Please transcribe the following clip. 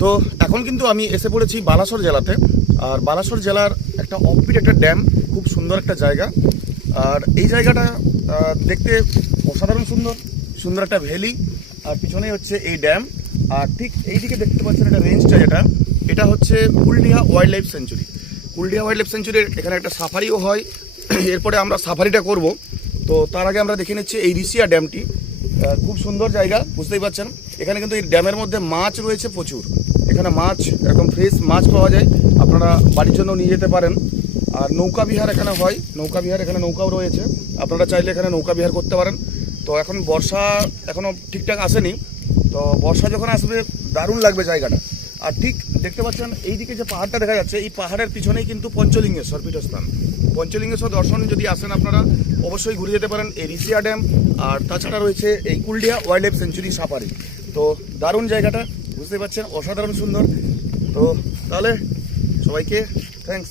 তো এখন কিন্তু আমি এসে পড়েছি বালাসোর জেলাতে। আর বালাসোর জেলার একটা অফবিট একটা ড্যাম, খুব সুন্দর একটা জায়গা। আর এই জায়গাটা দেখতে অসাধারণ সুন্দর, সুন্দর একটা ভ্যালি, আর পিছনেই হচ্ছে এই ড্যাম। আর ঠিক এইদিকে দেখতে পাচ্ছেন এটা রেঞ্জটা, এটা হচ্ছে Kuldiha wildlife sanctuary. Kuldiha wildlife সেঞ্চুরির এখানে একটা সাফারিও হয়, এরপরে আমরা সাফারিটা করব। তো তার আগে আমরা দেখে নিচ্ছি এই রিসিয়া ড্যামটি। খুব সুন্দর জায়গা, বুঝতেই পারছেন। এখানে কিন্তু এই ড্যামের মধ্যে মাছ রয়েছে প্রচুর, এখানে মাছ একদম ফ্রেশ মাছ পাওয়া যায়, আপনারা বাড়ির জন্য নিয়ে যেতে পারেন। আর নৌকা বিহার এখানে হয়, নৌকা বিহার এখানে নৌকাও রয়েছে, আপনারা চাইলে এখানে নৌকা বিহার করতে পারেন। তো এখন বর্ষা এখনও ঠিকঠাক আসেনি, তো বর্ষা যখন আসবে দারুণ লাগবে জায়গাটা। আর ঠিক দেখতে পাচ্ছেন এইদিকে যে পাহাড়টা দেখা যাচ্ছে, এই পাহাড়ের পিছনেই কিন্তু পঞ্চলিঙ্গেশ্বর পীঠস্থান। পঞ্চলিঙ্গেশ্বর দর্শন যদি আসেন আপনারা অবশ্যই ঘুরে যেতে পারেন এই রিসিয়া ড্যাম। আর তাছাড়া রয়েছে এই Kuldiha wildlife century safari. তো দারুণ জায়গাটা, বুঝতে পারছেন, অসাধারণ সুন্দর। তো তাহলে সবাইকে থ্যাঙ্কস।